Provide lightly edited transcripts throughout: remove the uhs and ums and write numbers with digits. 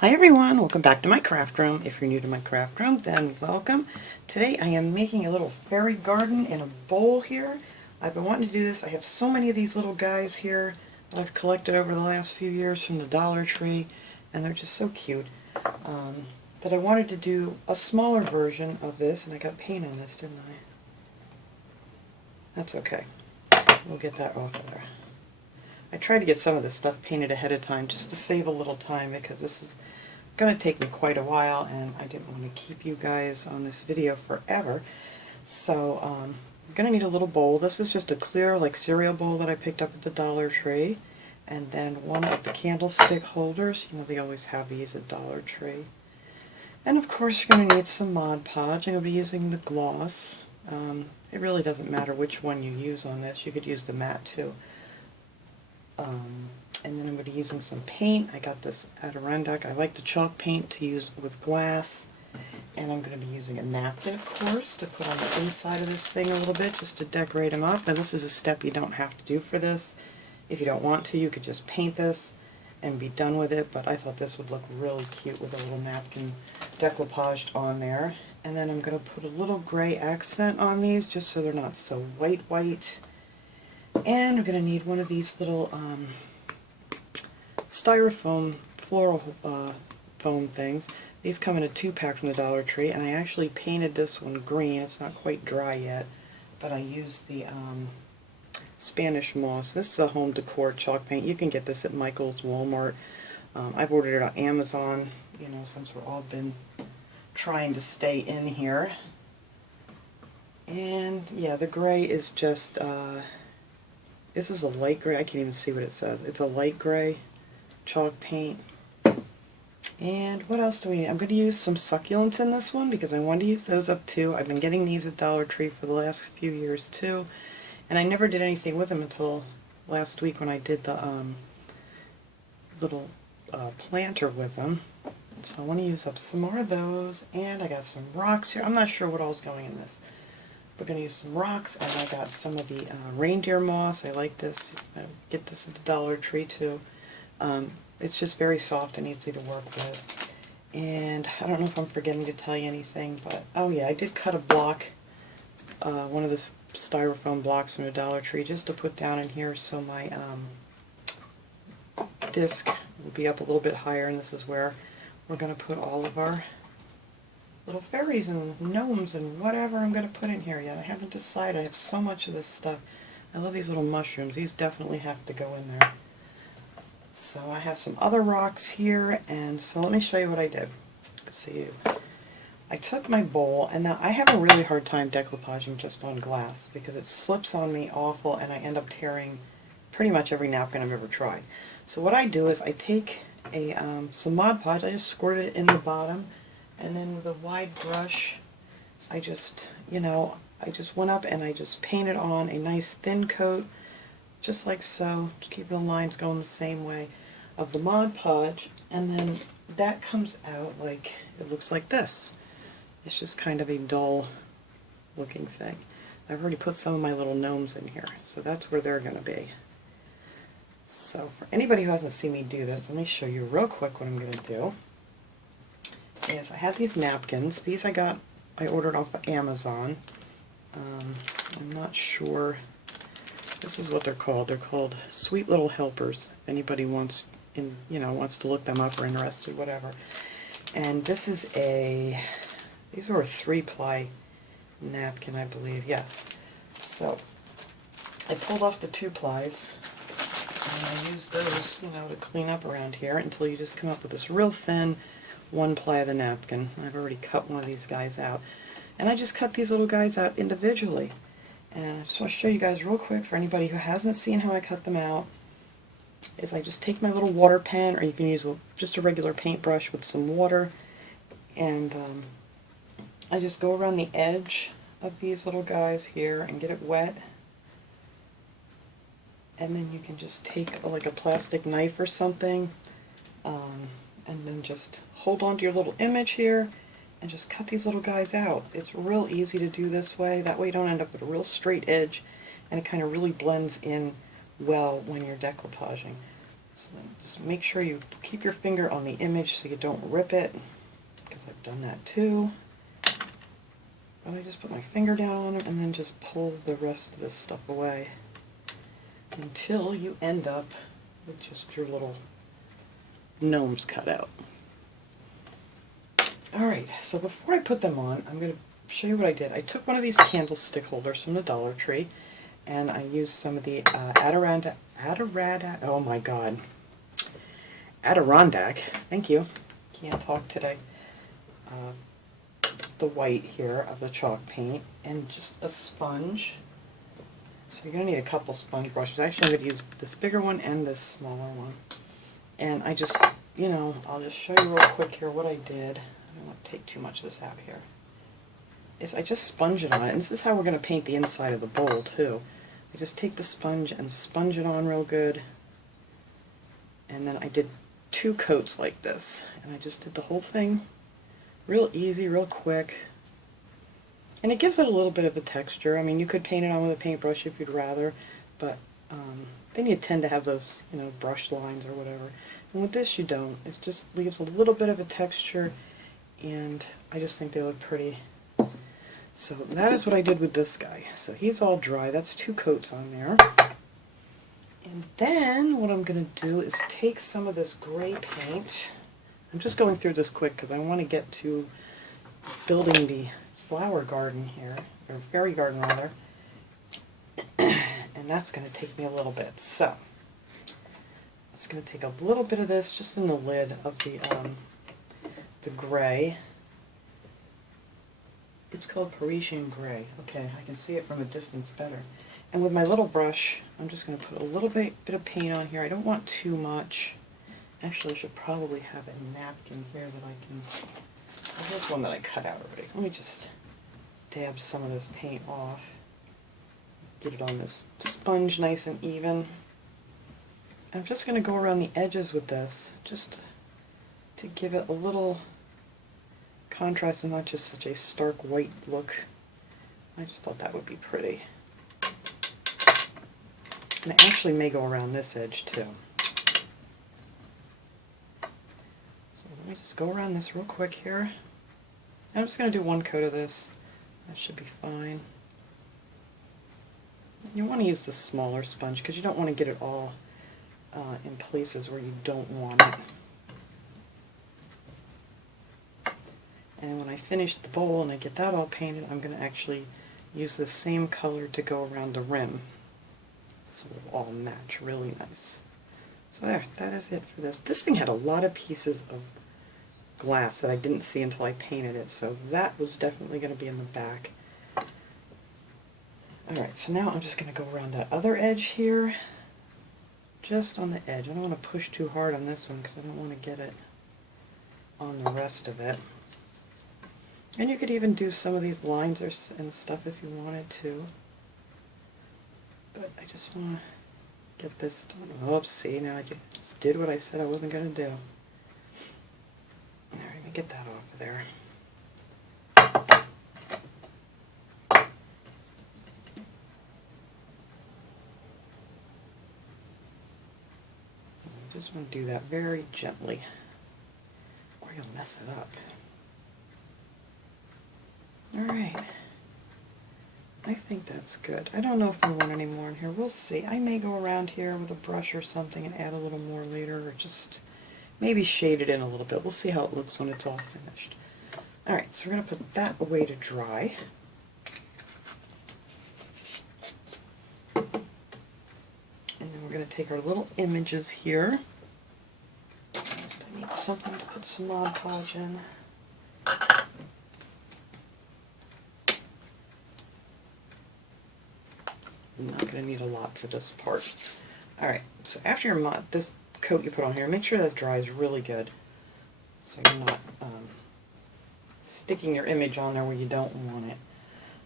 Hi everyone, welcome back to my craft room. If you're new to my craft room, then welcome. Today I am making a little fairy garden in a bowl here. I've been wanting to do this. I have so many of these little guys here that I've collected over the last few years from the Dollar Tree, and they're just so cute that I wanted to do a smaller version of this, and I got paint on this, didn't I? That's okay. We'll get that off of there. I tried to get some of this stuff painted ahead of time just to save a little time because this is going to take me quite a while and I didn't want to keep you guys on this video forever. So I'm going to need a little bowl. This is just a clear like cereal bowl that I picked up at the Dollar Tree. And then one of the candlestick holders. You know, they always have these at Dollar Tree. And of course you're going to need some Mod Podge. I'm going to be using the gloss. It really doesn't matter which one you use on this. You could use the matte too. And then I'm going to be using some paint. I got this Adirondack. I like the chalk paint to use with glass. And I'm going to be using a napkin, of course, to put on the inside of this thing a little bit, just to decorate them up. Now this is a step you don't have to do for this. If you don't want to, you could just paint this and be done with it, but I thought this would look really cute with a little napkin decoupaged on there. And then I'm going to put a little gray accent on these, just so they're not so white. And we're going to need one of these little styrofoam floral foam things. These come in a 2-pack from the Dollar Tree, and I actually painted this one green. It's not quite dry yet, but I used the Spanish moss. This is a home decor chalk paint. You can get this at Michael's, Walmart. I've ordered it on Amazon, you know, since we've all been trying to stay in here. And yeah, the gray is just this is a light gray. I can't even see what it says. It's a light gray chalk paint. And what else do we need? I'm going to use some succulents in this one because I wanted to use those up too. I've been getting these at Dollar Tree for the last few years too. And I never did anything with them until last week when I did the little planter with them. So I want to use up some more of those. And I got some rocks here. I'm not sure what all's going in this. We're going to use some rocks, and I got some of the reindeer moss. I like this. I get this at the Dollar Tree too. It's just very soft and easy to work with. And I don't know if I'm forgetting to tell you anything, but oh yeah, I did cut a block, one of the styrofoam blocks from the Dollar Tree, just to put down in here so my disc will be up a little bit higher, and this is where we're going to put all of our little fairies and gnomes and whatever I'm going to put in here yet. I haven't decided. I have so much of this stuff. I love these little mushrooms. These definitely have to go in there. So I have some other rocks here, and so let me show you what I did. See, I took my bowl, and now I have a really hard time decoupaging just on glass because it slips on me awful, and I end up tearing pretty much every napkin I've ever tried. So what I do is I take some Mod Podge. I just squirt it in the bottom. And then with a wide brush, I just went up and I just painted on a nice thin coat, just like so, just keep the lines going the same way, of the Mod Podge, and then that comes out like, it looks like this. It's just kind of a dull looking thing. I've already put some of my little gnomes in here, so that's where they're going to be. So for anybody who hasn't seen me do this, let me show you real quick what I'm going to do. Is I have these napkins. These I ordered off of Amazon. I'm not sure. This is what they're called. They're called Sweet Little Helpers. If anybody wants to look them up or interested, whatever. And this is these are a 3-ply napkin, I believe. Yes. So I pulled off the 2-plies. And I used those, to clean up around here until you just come up with this real thin 1-ply of the napkin. I've already cut one of these guys out. And I just cut these little guys out individually. And I just want to show you guys real quick, for anybody who hasn't seen how I cut them out, is I just take my little water pen, or you can use just a regular paintbrush with some water, and I just go around the edge of these little guys here and get it wet. And then you can just take like a plastic knife or something, and then just hold on to your little image here and just cut these little guys out. It's real easy to do this way. That way you don't end up with a real straight edge, and it kind of really blends in well when you're decoupaging. So then just make sure you keep your finger on the image so you don't rip it, because I've done that too. But I just put my finger down on it and then just pull the rest of this stuff away until you end up with just your little gnomes cut out. Alright, so before I put them on, I'm going to show you what I did. I took one of these candlestick holders from the Dollar Tree, and I used some of the Adirondack, thank you, can't talk today, the white here of the chalk paint, and just a sponge. So you're going to need a couple sponge brushes. Actually, I'm going to use this bigger one and this smaller one. And I just, I'll just show you real quick here what I did. I don't want to take too much of this out here. Is I just sponge it on it, and this is how we're going to paint the inside of the bowl too. I just take the sponge and sponge it on real good, and then I did 2 coats like this, and I just did the whole thing real easy, real quick, and it gives it a little bit of a texture. I mean, you could paint it on with a paintbrush if you'd rather, but then you tend to have those, brush lines or whatever. And with this you don't. It just leaves a little bit of a texture, and I just think they look pretty. So that is what I did with this guy. So he's all dry. That's 2 coats on there. And then what I'm going to do is take some of this gray paint. I'm just going through this quick because I want to get to building the flower garden here, or fairy garden rather. And that's going to take me a little bit. So I'm just going to take a little bit of this just in the lid of the gray. It's called Parisian Gray. Okay, I can see it from a distance better. And with my little brush, I'm just going to put a little bit of paint on here. I don't want too much. Actually, I should probably have a napkin here that I can... Oh, here's one that I cut out already. Let me just dab some of this paint off. Get it on this sponge nice and even. I'm just going to go around the edges with this, just to give it a little contrast and not just such a stark white look. I just thought that would be pretty. And I actually may go around this edge too. So let me just go around this real quick here. I'm just going to do 1 coat of this. That should be fine. You want to use the smaller sponge because you don't want to get it all in places where you don't want it. And when I finish the bowl and I get that all painted, I'm going to actually use the same color to go around the rim. So it'll all match really nice. So there, that is it for this. This thing had a lot of pieces of glass that I didn't see until I painted it, so that was definitely going to be in the back. Alright, so now I'm just going to go around that other edge here, just on the edge. I don't want to push too hard on this one because I don't want to get it on the rest of it. And you could even do some of these lines and stuff if you wanted to. But I just want to get this done. Oops, see, now I just did what I said I wasn't going to do. Alright, let me get that off of there. I just want to do that very gently, or you'll mess it up. Alright, I think that's good. I don't know if I want any more in here. We'll see. I may go around here with a brush or something and add a little more later, or just maybe shade it in a little bit. We'll see how it looks when it's all finished. Alright, so we're going to put that away to dry. And then we're going to take our little images here. I need something to put some Mod Podge in. I'm not going to need a lot for this part. Alright, so after this coat you put on here, make sure that dries really good, so you're not sticking your image on there where you don't want it.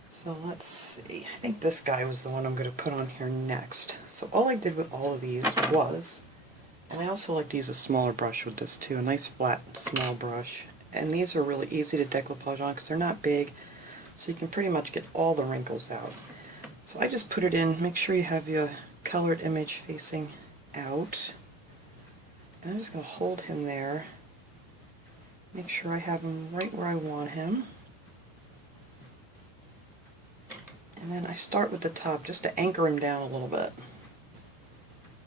So let's see, I think this guy was the one I'm going to put on here next. So all I did with all of these was, and I also like to use a smaller brush with this too, a nice flat small brush, and these are really easy to decoupage on because they're not big, so you can pretty much get all the wrinkles out. So I just put it in, make sure you have your colored image facing out. And I'm just going to hold him there. Make sure I have him right where I want him. And then I start with the top just to anchor him down a little bit.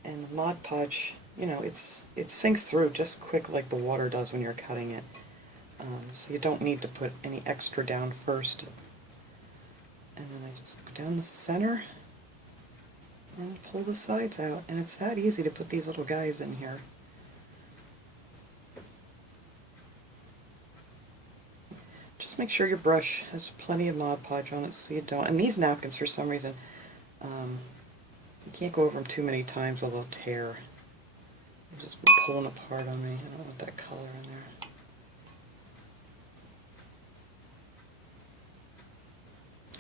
And the Mod Podge, you know, it sinks through just quick like the water does when you're cutting it. So you don't need to put any extra down first. And then I just go down the center and pull the sides out. And it's that easy to put these little guys in here. Just make sure your brush has plenty of Mod Podge on it so you don't. And these napkins, for some reason, you can't go over them too many times or they'll tear. They'll just be pulling apart on me. I don't want that color in there.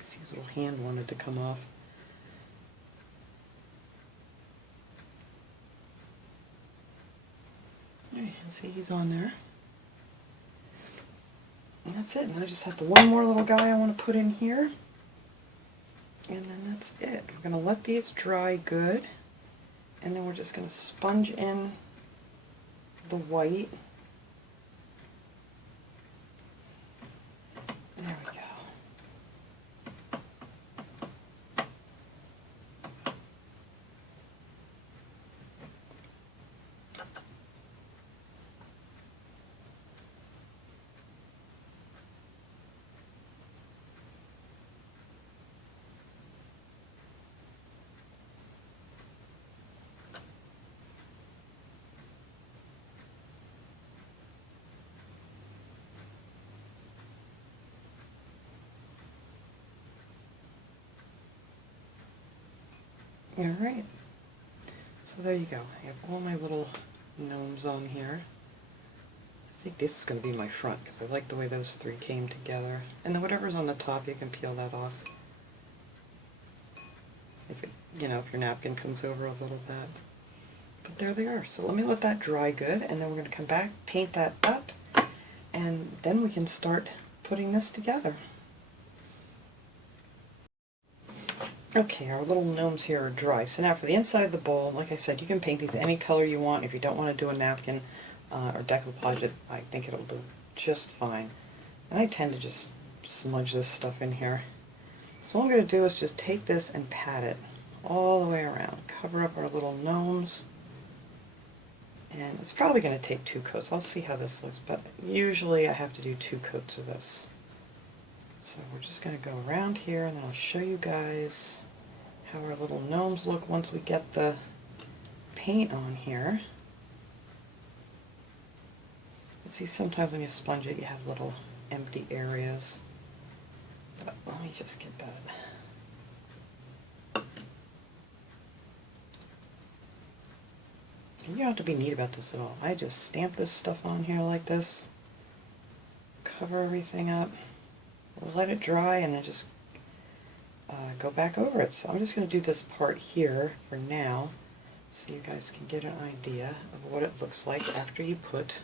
See, his little hand wanted to come off. Alright, see he's on there. And that's it. And I just have the one more little guy I want to put in here. And then that's it. We're going to let these dry good. And then we're just going to sponge in the white. There we go. Alright, so there you go. I have all my little gnomes on here. I think this is going to be my front because I like the way those three came together. And then whatever's on the top, you can peel that off. If it, you know, if your napkin comes over a little bit. But there they are. So let me let that dry good, and then we're going to come back, paint that up, and then we can start putting this together. Okay, our little gnomes here are dry. So now for the inside of the bowl, like I said, you can paint these any color you want. If you don't want to do a napkin or decoupage it, I think it'll do just fine. And I tend to just smudge this stuff in here. So all I'm going to do is just take this and pat it all the way around. Cover up our little gnomes. And it's probably going to take 2 coats. I'll see how this looks, but usually I have to do 2 coats of this. So we're just going to go around here, and then I'll show you guys how our little gnomes look once we get the paint on here. You see, sometimes when you sponge it, you have little empty areas. But let me just get that. And you don't have to be neat about this at all. I just stamp this stuff on here like this, cover everything up, let it dry, and then just go back over it. So I'm just going to do this part here for now so you guys can get an idea of what it looks like after you put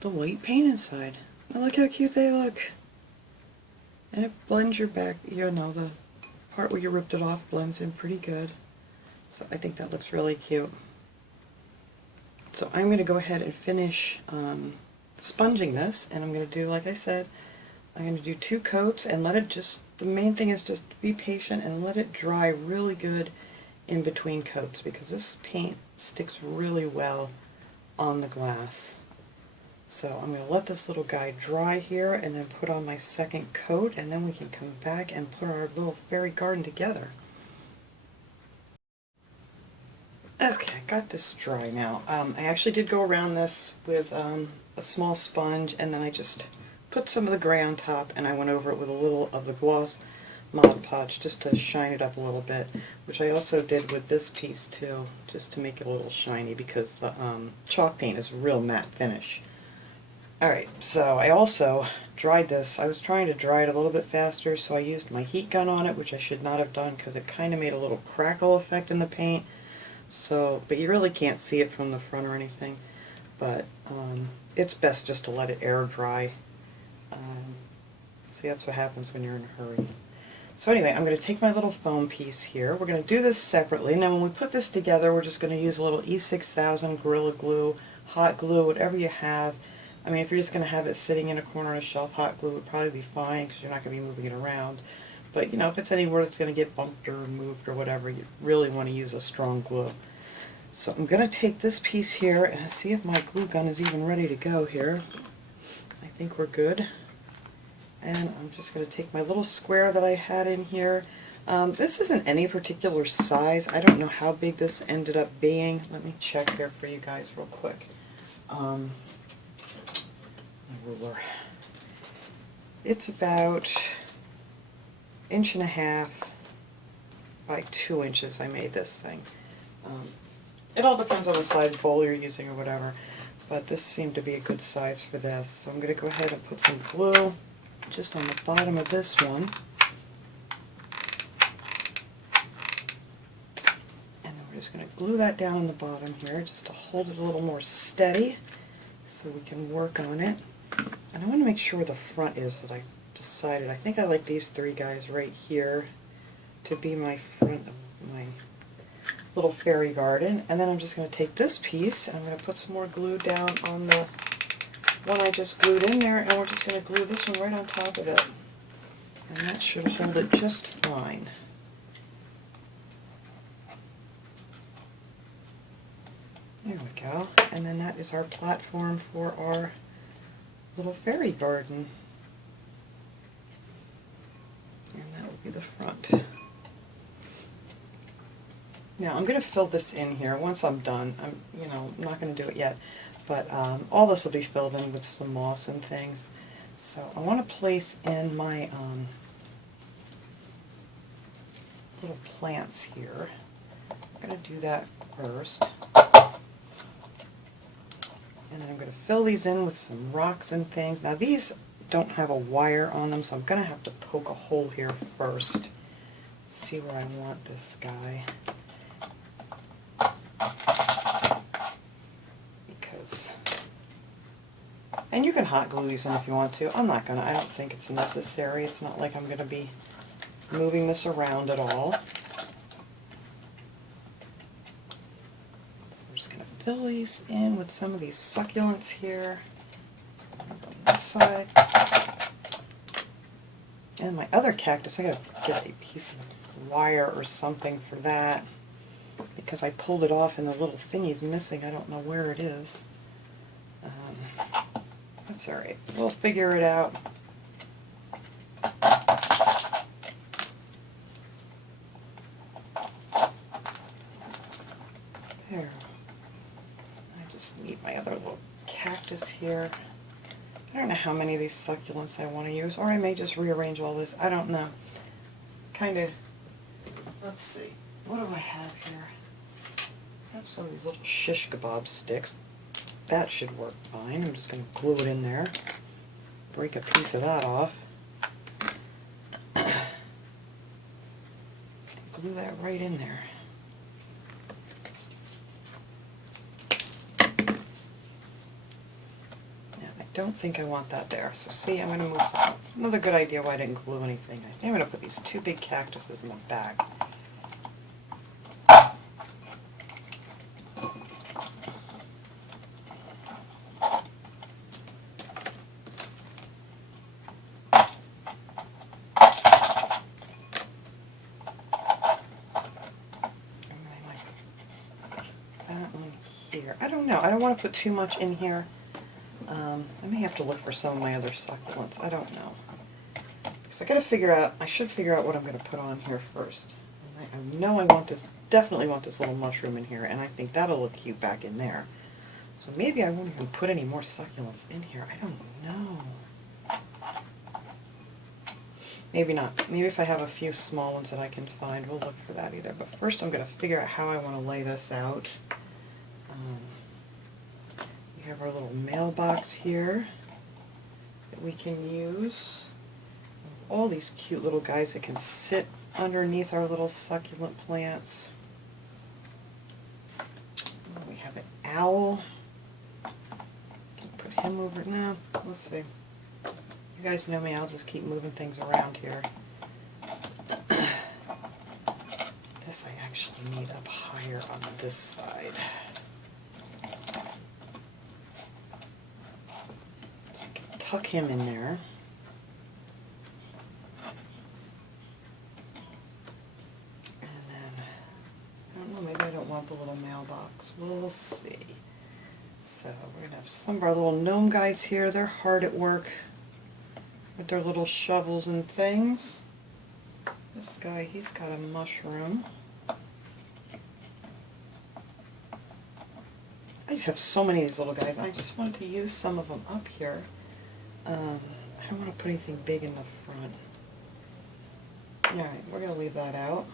the white paint inside. Now look how cute they look. And it blends your back, you know, the part where you ripped it off blends in pretty good. So I think that looks really cute. So I'm going to go ahead and finish sponging this, and I'm going to do, like I said, I'm going to do 2 coats and let it just, the main thing is just be patient and let it dry really good in between coats, because this paint sticks really well on the glass. So I'm going to let this little guy dry here and then put on my second coat, and then we can come back and put our little fairy garden together. Okay, I got this dry now. I actually did go around this with a small sponge, and then I just put some of the gray on top, and I went over it with a little of the gloss Mod Podge just to shine it up a little bit, which I also did with this piece too, just to make it a little shiny, because the chalk paint is a real matte finish. Alright, so I also dried this. I was trying to dry it a little bit faster, so I used my heat gun on it, which I should not have done because it kind of made a little crackle effect in the paint. So, but you really can't see it from the front or anything, but it's best just to let it air dry. See, that's what happens when you're in a hurry. So anyway, I'm going to take my little foam piece here. We're going to do this separately. Now when we put this together, we're just going to use a little E6000 Gorilla Glue, hot glue, whatever you have. I mean, if you're just going to have it sitting in a corner on a shelf, hot glue would probably be fine because you're not going to be moving it around. But you know, if it's anywhere that's going to get bumped or moved or whatever, you really want to use a strong glue. So I'm going to take this piece here and see if my glue gun is even ready to go here. I think we're good. And I'm just going to take my little square that I had in here. This isn't any particular size. I don't know how big this ended up being. Let me check here for you guys real quick. My ruler. It's about 1.5 inches by 2 inches I made this thing. It all depends on the size bowl you're using or whatever, but this seemed to be a good size for this. So I'm going to go ahead and put some glue just on the bottom of this one. And then we're just going to glue that down on the bottom here just to hold it a little more steady so we can work on it. And I want to make sure where the front is that I decided. I think I like these 3 guys right here to be my front of my little fairy garden. And then I'm just going to take this piece and I'm going to put some more glue down on the one I just glued in there, and we're just going to glue this one right on top of it. And that should hold it just fine. There we go. And then that is our platform for our little fairy garden. And that will be the front. Now I'm going to fill this in here once I'm done. I'm not going to do it yet. But all this will be filled in with some moss and things. So I want to place in my little plants here. I'm going to do that first. And then I'm going to fill these in with some rocks and things. Now these don't have a wire on them, so I'm going to have to poke a hole here first. See where I want this guy. And you can hot glue these in if you want to. I'm not going to. I don't think it's necessary. It's not like I'm going to be moving this around at all. So I'm just going to fill these in with some of these succulents here. On this side. And my other cactus, I got to get a piece of wire or something for that. Because I pulled it off and the little thingy's missing. I don't know where it is. That's alright. We'll figure it out. There. I just need my other little cactus here. I don't know how many of these succulents I want to use, or I may just rearrange all this. I don't know. Kind of, let's see. What do I have here? I have some of these little shish kebab sticks. That should work fine. I'm just going to glue it in there. Break a piece of that off. Glue that right in there. Now, I don't think I want that there. So see, I'm going to move some. Another good idea why I didn't glue anything. I think I'm going to put these 2 big cactuses in the back. I don't know. I don't want to put too much in here. I may have to look for some of my other succulents. I don't know. So I got to figure out. I should figure out what I'm going to put on here first. I know I want this. Definitely want this little mushroom in here, and I think that'll look cute back in there. So maybe I won't even put any more succulents in here. I don't know. Maybe not. Maybe if I have a few small ones that I can find, we'll look for that either. But first I'm going to figure out how I want to lay this out. We have our little mailbox here that we can use. All these cute little guys that can sit underneath our little succulent plants. We have an owl. Can put him over now. Let's see. You guys know me, I'll just keep moving things around here. This I actually need up higher on this side. I can tuck him in there. And then, I don't know, maybe I don't want the little mailbox. We'll see. So we're going to have some of our little gnome guys here. They're hard at work with their little shovels and things. This guy, he's got a mushroom. I just have so many of these little guys. I just wanted to use some of them up here. I don't want to put anything big in the front. Alright, we're going to leave that out.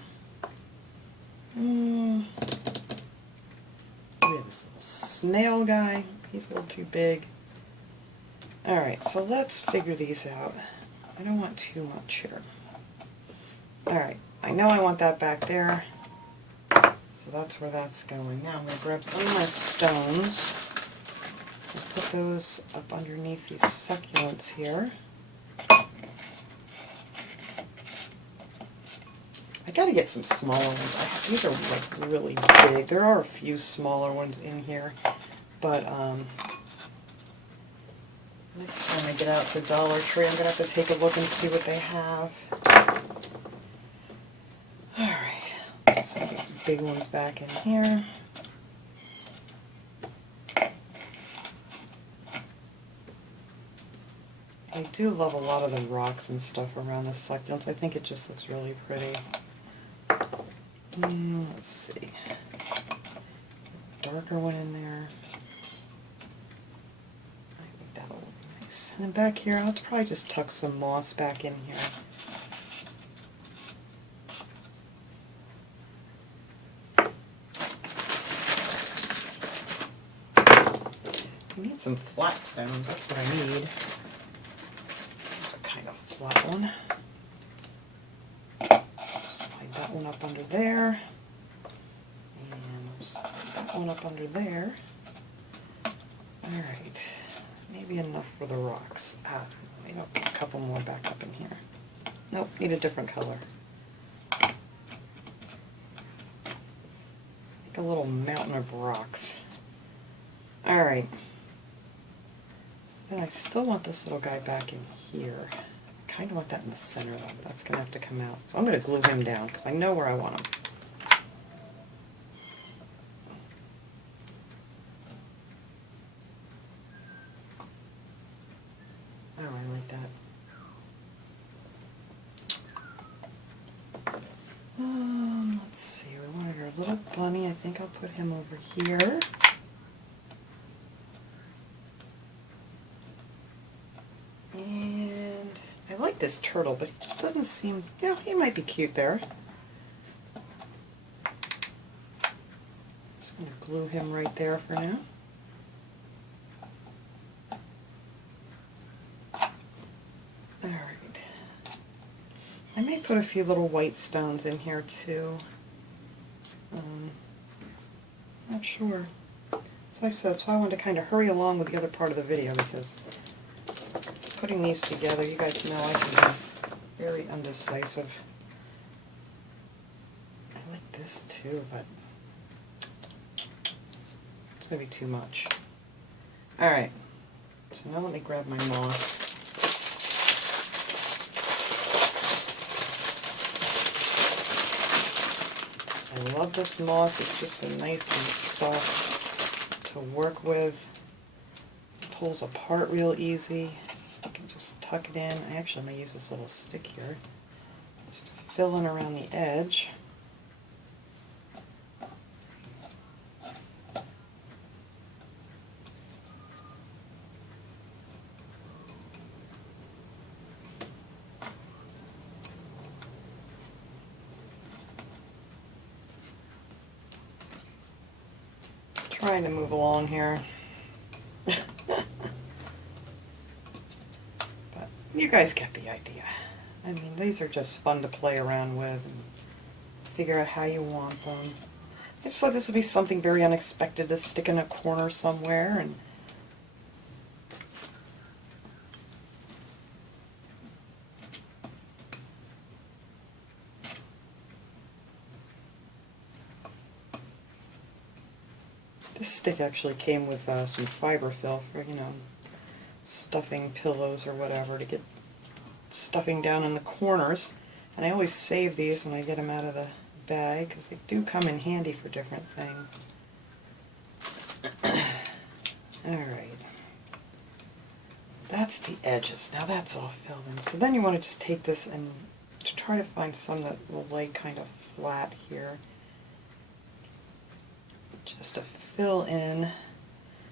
Look at this little snail guy. He's a little too big. Alright, so let's figure these out. I don't want too much here. Alright, I know I want that back there. So that's where that's going. Now I'm going to grab some of my stones and put those up underneath these succulents here. I got to get some smaller ones. These are like really big. There are a few smaller ones in here, but next time I get out to Dollar Tree, I'm going to have to take a look and see what they have. Alright. So I get some big ones back in here. I do love a lot of the rocks and stuff around the succulents. I think it just looks really pretty. Let's see. Darker one in there. I think that'll look nice. And then back here, I'll probably just tuck some moss back in here. I need some flat stones, that's what I need. There's a kind of flat one. Slide that one up under there. And slide that one up under there. Alright, maybe enough for the rocks. Maybe I'll put a couple more back up in here. Nope, need a different color. Like a little mountain of rocks. Alright. Then I still want this little guy back in here. I kind of want that in the center though. That's going to have to come out. So I'm going to glue him down because I know where I want him. Oh, I like that. Let's see. We wanted our little bunny. I think I'll put him over here. And I like this turtle, but he just doesn't seem, yeah, he might be cute there. Just going to glue him right there for now. Alright. I may put a few little white stones in here too. Not sure. So I said, that's why I wanted to kind of hurry along with the other part of the video, because putting these together, you guys know I can be very undecisive. I like this too, but it's going to be too much. Alright, so now let me grab my moss. I love this moss, it's just so nice and soft to work with. It pulls apart real easy. I can just tuck it in. I actually may use this little stick here just to fill in around the edge. Trying to move along here. You guys get the idea. I mean, these are just fun to play around with and figure out how you want them. I just thought this would be something very unexpected to stick in a corner somewhere. And This stick actually came with some fiberfill for, you know, stuffing pillows or whatever, to get stuffing down in the corners. And I always save these when I get them out of the bag because they do come in handy for different things. Alright. That's the edges. Now that's all filled in. So then you want to just take this and try to find some that will lay kind of flat here. Just to fill in.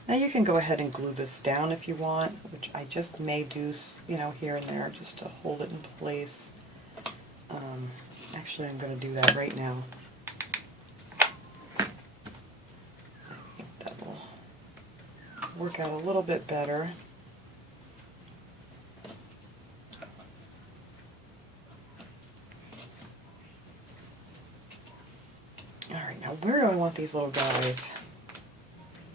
Now you can go ahead and glue this down if you want, which I just may do, you know, here and there just to hold it in place. Actually, I'm going to do that right now. I think that will work out a little bit better. Alright, now where do I want these little guys?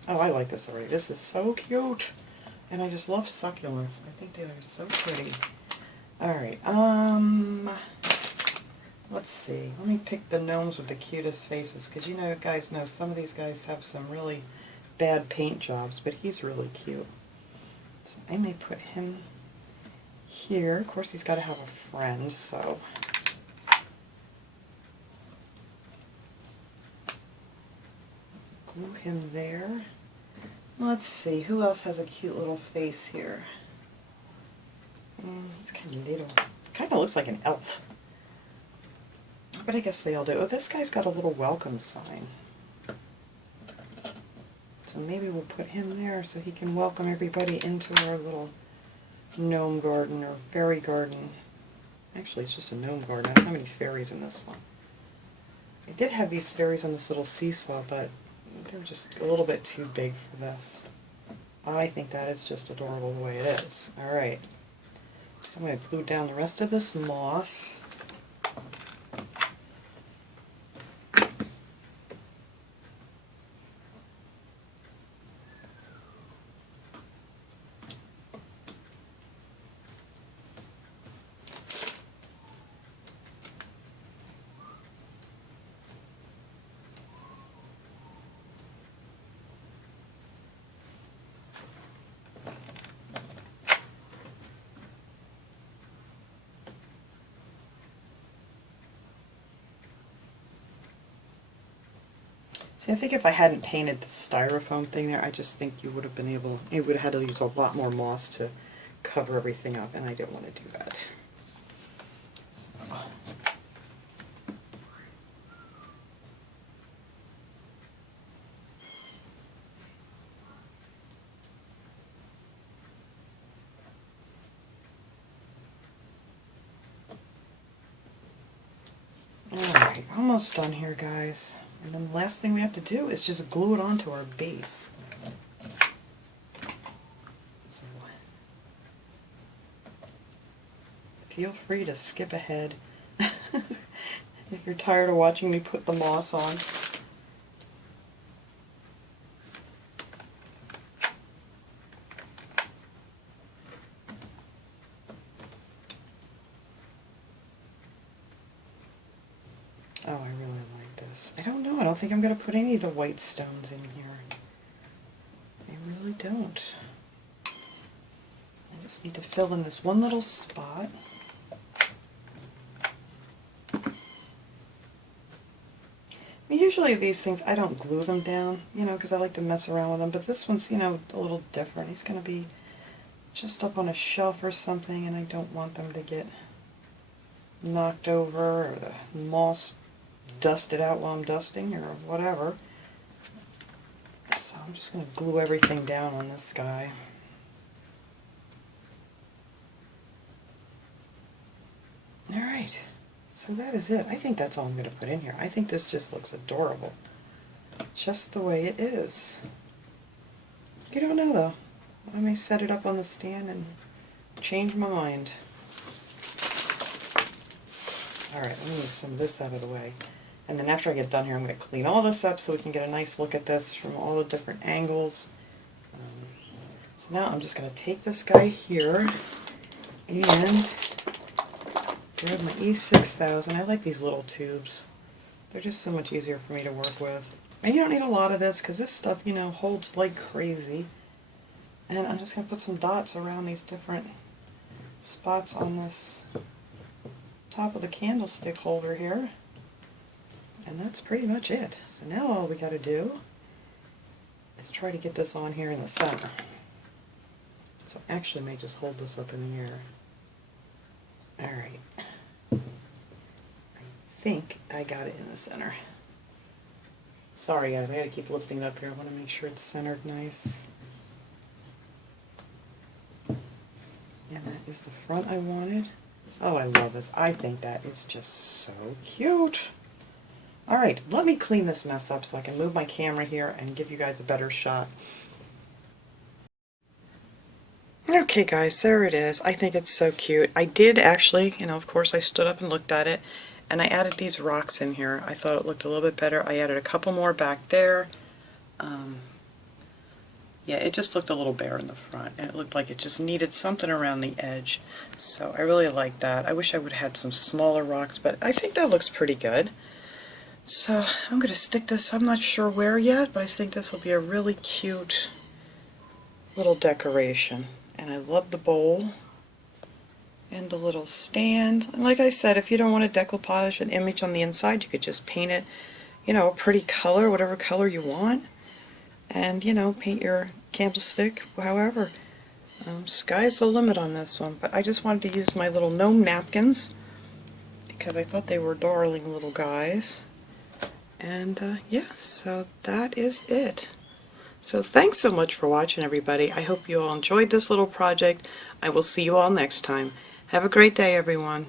Oh, I like this already. This is so cute. And I just love succulents. I think they are so pretty. Alright, let's see. Let me pick the gnomes with the cutest faces, because you know, guys know some of these guys have some really bad paint jobs, but he's really cute. So I may put him here. Of course, he's got to have a friend, so glue him there. Let's see, who else has a cute little face here? He's kind of little. Kind of looks like an elf. But I guess they all do. Oh, this guy's got a little welcome sign. So maybe we'll put him there so he can welcome everybody into our little gnome garden or fairy garden. Actually, it's just a gnome garden. I don't have any fairies in this one. I did have these fairies on this little seesaw, but they're just a little bit too big for this. I think that is just adorable the way it is. Alright. So I'm going to glue down the rest of this moss. See, I think if I hadn't painted the styrofoam thing there, I just think you would have been able, you would have had to use a lot more moss to cover everything up, and I didn't want to do that. Alright, almost done here, guys. And then the last thing we have to do is just glue it onto our base. So, feel free to skip ahead if you're tired of watching me put the moss on. Oh, I really like this. I don't know. I don't think I'm going to put any of the white stones in here. I really don't. I just need to fill in this one little spot. I mean, usually these things, I don't glue them down, you know, because I like to mess around with them. But this one's, you know, a little different. He's going to be just up on a shelf or something, and I don't want them to get knocked over or the moss dusted out while I'm dusting or whatever. So I'm just going to glue everything down on this guy. Alright, so that is it. I think that's all I'm going to put in here. I think this just looks adorable. Just the way it is. You don't know though. I may set it up on the stand and change my mind. Alright, let me move some of this out of the way. And then after I get done here, I'm going to clean all this up so we can get a nice look at this from all the different angles. So now I'm just going to take this guy here and grab my E6000. I like these little tubes. They're just so much easier for me to work with. And you don't need a lot of this because this stuff, you know, holds like crazy. And I'm just going to put some dots around these different spots on this top of the candlestick holder here. And that's pretty much it. So now all we got to do is try to get this on here in the center. So actually I may just hold this up in the air. Alright. I think I got it in the center. Sorry guys, I gotta keep lifting it up here. I want to make sure it's centered nice. And that is the front I wanted. Oh, I love this. I think that is just so cute. Alright, let me clean this mess up so I can move my camera here and give you guys a better shot. Okay guys, there it is. I think it's so cute. I did actually, you know, of course I stood up and looked at it, and I added these rocks in here. I thought it looked a little bit better. I added a couple more back there. Yeah, it just looked a little bare in the front, and it looked like it just needed something around the edge. So I really like that. I wish I would have had some smaller rocks, but I think that looks pretty good. So I'm going to stick this, I'm not sure where yet, but I think this will be a really cute little decoration. And I love the bowl and the little stand. And like I said, if you don't want to decoupage an image on the inside, you could just paint it, you know, a pretty color, whatever color you want. And, you know, paint your candlestick however. Sky's the limit on this one. But I just wanted to use my little gnome napkins because I thought they were darling little guys. And yeah, so that is it. So thanks so much for watching, everybody. I hope you all enjoyed this little project. I will see you all next time. Have a great day, everyone.